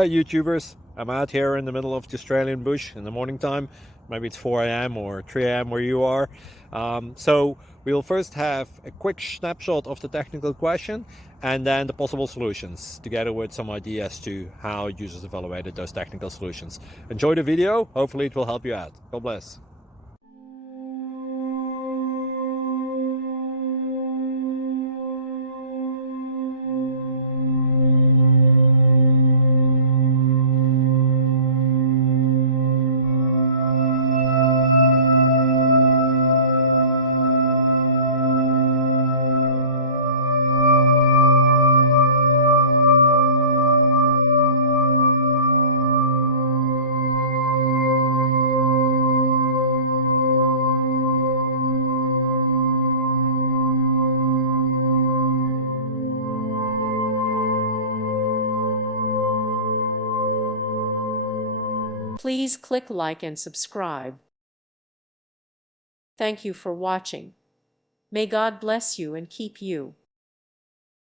Hi YouTubers, I'm out here in the middle of the Australian bush in the morning time. Maybe it's 4 a.m. or 3 a.m. where you are. So we'll first have a quick snapshot of the technical question and then the possible solutions, together with some ideas to how users evaluated those technical solutions. Enjoy the video, hopefully it will help you out. God bless. Please click like and subscribe. Thank you for watching. May God bless you and keep you.